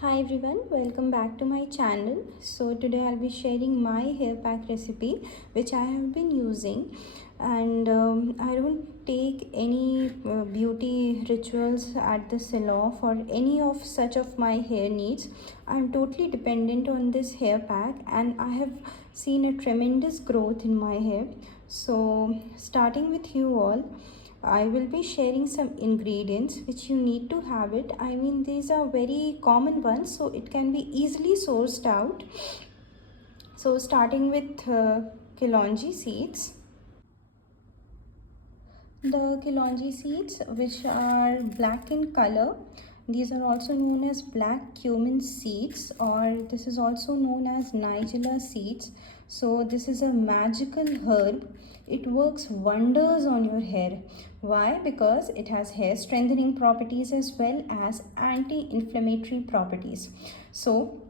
Hi everyone, welcome back to my channel. So today I'll be sharing my hair pack recipe which I have been using, and I don't take any beauty rituals at the salon for any of such of my hair needs. I'm totally dependent on this hair pack and I have seen a tremendous growth in my hair. So starting with you all, I will be sharing some ingredients which you need to have it. I mean, these are very common ones, so it can be easily sourced out. So starting with kalonji seeds. The kalonji seeds, which are black in color, these are also known as black cumin seeds, or this is also known as nigella seeds. So this is a magical herb. It works wonders on your hair. Why? Because it has hair strengthening properties as well as anti-inflammatory properties. So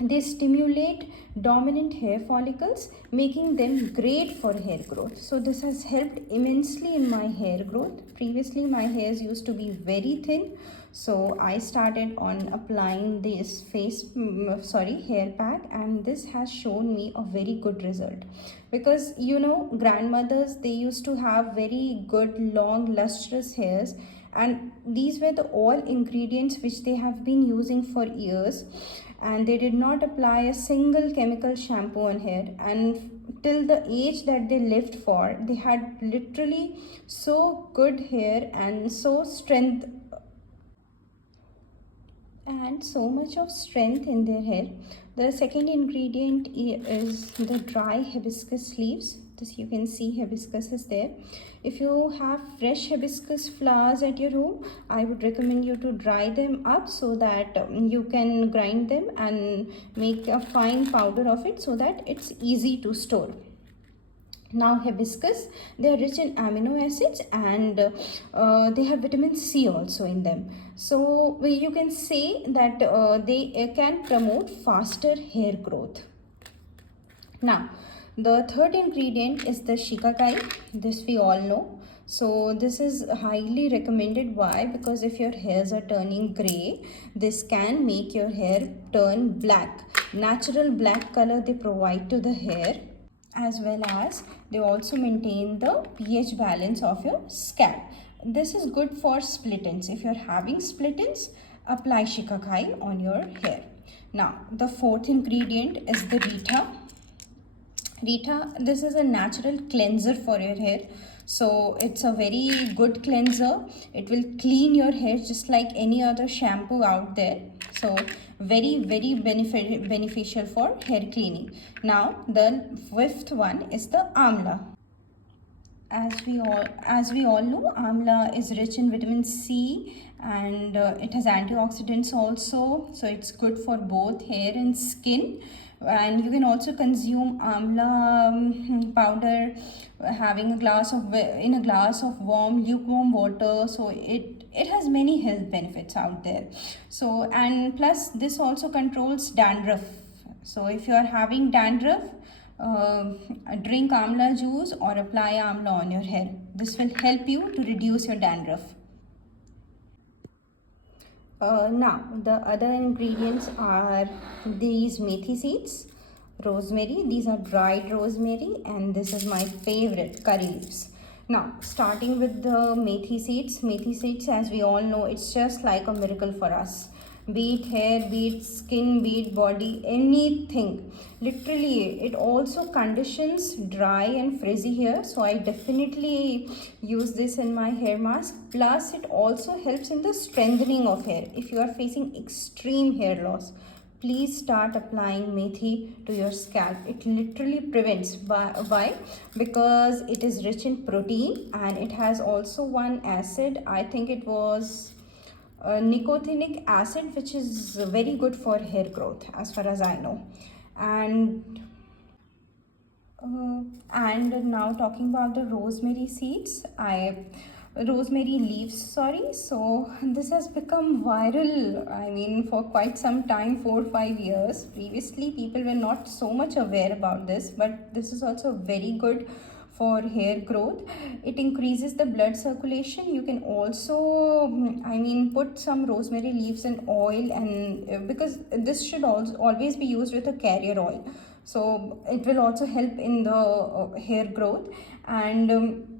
they stimulate dominant hair follicles, making them great for hair growth. So this has helped immensely in my hair growth. Previously my hairs used to be very thin, so I started on applying this hair pack, and this has shown me a very good result. Because grandmothers, they used to have very good long lustrous hairs, and these were the all ingredients which they have been using for years, and they did not apply a single chemical shampoo on hair, and till the age that they lived for, they had literally so good hair and so much of strength in their hair. The second ingredient is the dry hibiscus leaves. This, you can see hibiscus is there. If you have fresh hibiscus flowers at your home, I would recommend you to dry them up so that you can grind them and make a fine powder of it so that it's easy to store. Now hibiscus, they are rich in amino acids, and they have vitamin C also in them. So you can say that they can promote faster hair growth. Now the third ingredient is the shikakai. This we all know. So this is highly recommended. Why? Because if your hairs are turning gray, this can make your hair turn black. Natural black color they provide to the hair, as well as they also maintain the pH balance of your scalp. This is good for split ends. If you're having split ends, apply shikakai on your hair. Now the fourth ingredient is the Rita. This is a natural cleanser for your hair. So it's a very good cleanser. It will clean your hair just like any other shampoo out there. So very beneficial for hair cleaning. Now the fifth one is the amla. As we all know, amla is rich in vitamin C, and it has antioxidants also, so it's good for both hair and skin. And you can also consume amla powder having in a glass of lukewarm water. So it has many health benefits out there. So, and plus this also controls dandruff. So if you are having dandruff, drink amla juice or apply amla on your hair. This will help you to reduce your dandruff. Now the other ingredients are these methi seeds, rosemary. These are dried rosemary, and this is my favorite, curry leaves. Now starting with the methi seeds. Methi seeds, as we all know, it's just like a miracle for us. Be it hair, be it skin, be it body, anything. Literally, it also conditions dry and frizzy hair. So I definitely use this in my hair mask. Plus, it also helps in the strengthening of hair. If you are facing extreme hair loss, please start applying methi to your scalp. It literally prevents. Why? Because it is rich in protein, and it has also one acid. I think it was nicotinic acid, which is very good for hair growth as far as I know. And now talking about the rosemary seeds, rosemary leaves, sorry. So this has become viral, I mean, for quite some time, 4 or 5 years. Previously people were not so much aware about this, but this is also very good for hair growth. It increases the blood circulation. You can also put some rosemary leaves in oil, and because this should also always be used with a carrier oil, so it will also help in the hair growth. And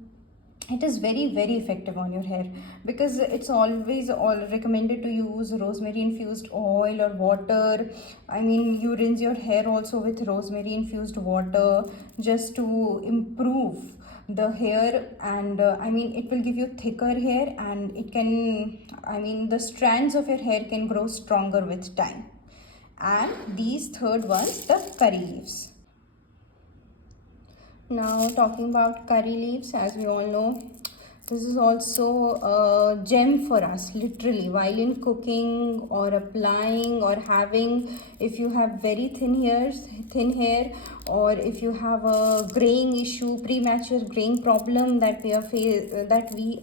it is very effective on your hair, because it's always all recommended to use rosemary infused oil or water. You rinse your hair also with rosemary infused water, just to improve the hair. And it will give you thicker hair, and it can, the strands of your hair can grow stronger with time. And these third ones, the curry leaves. Now, talking about curry leaves, as we all know, this is also a gem for us, literally, while in cooking or applying or having. If you have very thin hair, or if you have a graying issue, premature graying problem that we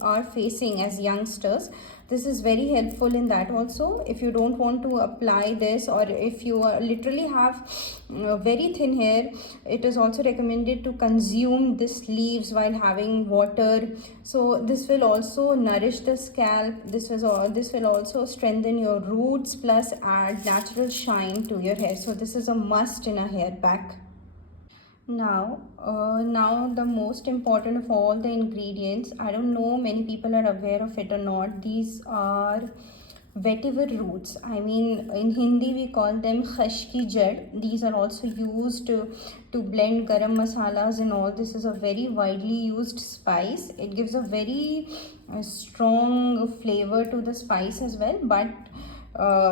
are facing as youngsters, this is very helpful in that also. If you don't want to apply this, or if you literally have very thin hair, it is also recommended to consume this leaves while having water. So this will also nourish the scalp. This will also strengthen your roots, plus add natural shine to your hair. So this is a must in a hair pack. Now the most important of all the ingredients, I don't know many people are aware of it or not. These are vetiver roots. In Hindi we call them khash ki jad. These are also used to blend garam masalas and all. This is a very widely used spice. It gives a very strong flavor to the spice as well, but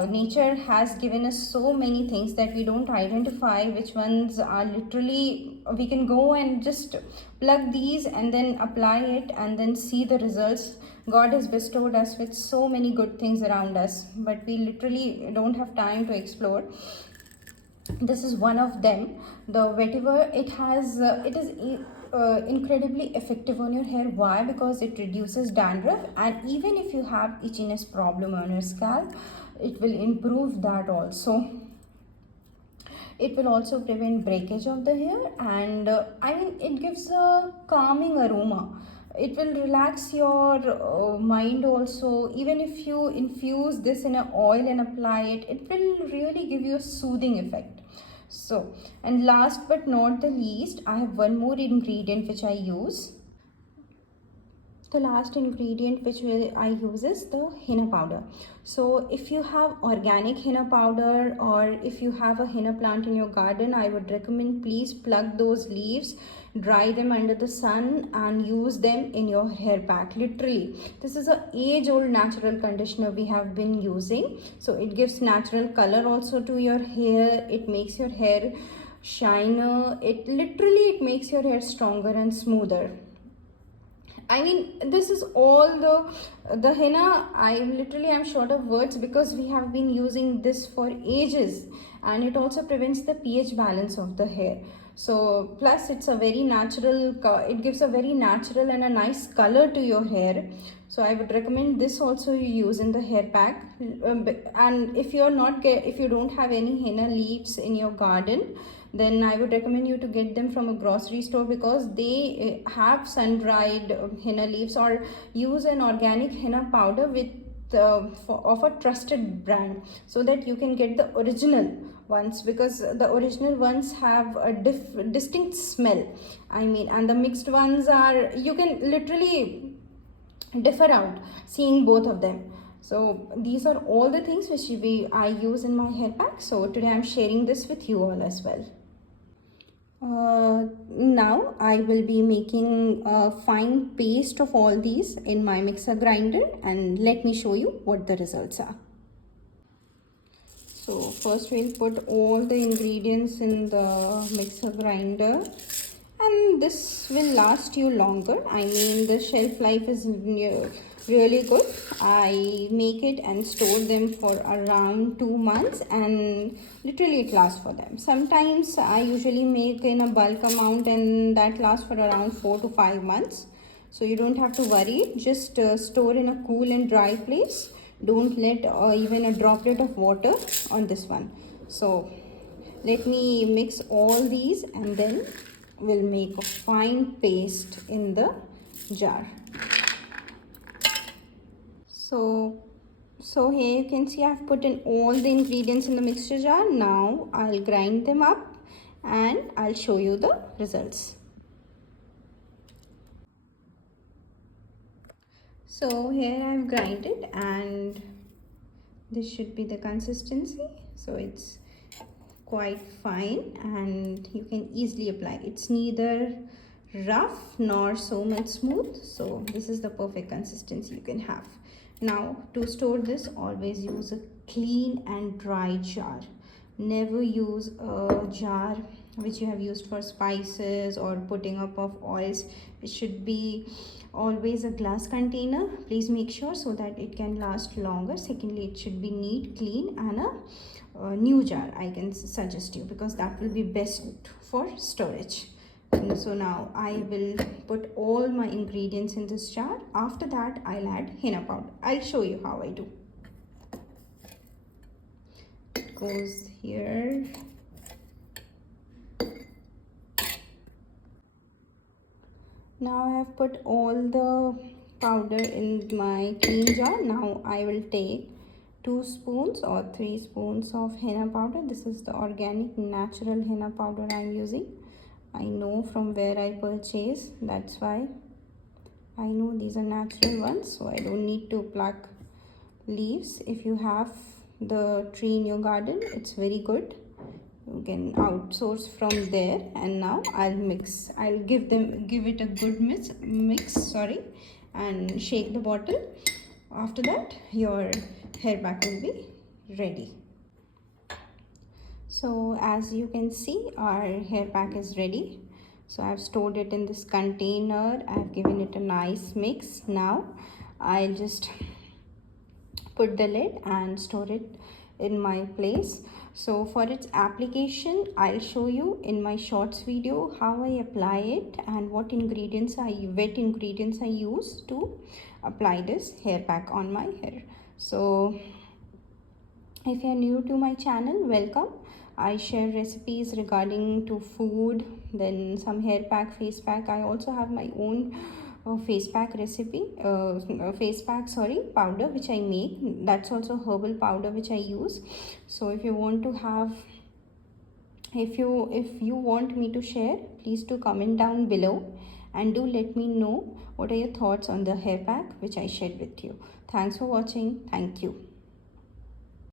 nature has given us so many things that we don't identify which ones are literally. We can go and just plug these and then apply it and then see the results. God has bestowed us with so many good things around us, but we literally don't have time to explore. This is one of them, the vetiver. It is incredibly effective on your hair. Why? Because it reduces dandruff, and even if you have itchiness problem on your scalp, it will improve that also. It will also prevent breakage of the hair, and it gives a calming aroma. It will relax your mind also. Even if you infuse this in an oil and apply it, it will really give you a soothing effect. So, and last but not the least, I have one more ingredient which I use. The last ingredient which I use is the henna powder. So if you have organic henna powder, or if you have a henna plant in your garden, I would recommend please plug those leaves, dry them under the sun, and use them in your hair pack. Literally, this is a age-old natural conditioner we have been using. So it gives natural color also to your hair. It makes your hair shiner. It makes your hair stronger and smoother. This is all the henna. I'm short of words, because we have been using this for ages, and it also prevents the pH balance of the hair. So plus it's a very natural, it gives a very natural and a nice color to your hair. So I would recommend this also you use in the hair pack. And if you don't have any henna leaves in your garden, then I would recommend you to get them from a grocery store, because they have sun-dried henna leaves, or use an organic henna powder with of a trusted brand, so that you can get the original ones, because the original ones have a distinct smell. And the mixed ones are, you can literally differ out seeing both of them. So these are all the things which I use in my hair pack. So today I'm sharing this with you all as well. Now I will be making a fine paste of all these in my mixer grinder, and let me show you what the results are. So first we'll put all the ingredients in the mixer grinder, and this will last you longer. The shelf life is really good. I make it and store them for around 2 months, and literally it lasts for them. Sometimes I usually make in a bulk amount, and that lasts for around 4 to 5 months. So you don't have to worry. Just store in a cool and dry place. Don't let even a droplet of water on this one. So let me mix all these, and then will make a fine paste in the jar. So here you can see I've put in all the ingredients in the mixture jar. Now I'll grind them up and I'll show you the results. So here I've grinded and this should be the consistency. So it's quite fine and you can easily apply. It's neither rough nor so much smooth. So this is the perfect consistency you can have. Now to store this, always use a clean and dry jar. Never use a jar which you have used for spices or putting up of oils. It should be always a glass container. Please make sure so that it can last longer. Secondly, it should be neat, clean, and a new jar I can suggest you, because that will be best for storage. So now I will put all my ingredients in this jar. After that I'll add henna powder. I'll show you how I do. It goes here. Now I have put all the powder in my clean jar. Now I will take 2 spoons or 3 spoons of henna powder. This is the organic natural henna powder I am using. I know from where I purchase, that's why I know these are natural ones, so I don't need to pluck leaves. If you have the tree in your garden, it's very good. You can outsource from there. And now I'll mix. I'll give it a good mix, and shake the bottle. After that, your hair pack will be ready. So as you can see, our hair pack is ready. So I've stored it in this container. I've given it a nice mix. Now I'll just put the lid and store it in my place. So for its application, I'll show you in my shorts video how I apply it and what ingredients wet ingredients I use to apply this hair pack on my hair. So if you're new to my channel, welcome. I share recipes regarding to food, then some hair pack, face pack. I also have my own face pack recipe, powder which I make. That's also herbal powder which I use. So if you want to have, if you want me to share, please do comment down below and do let me know what are your thoughts on the hair pack which I shared with you. Thanks for watching. Thank you.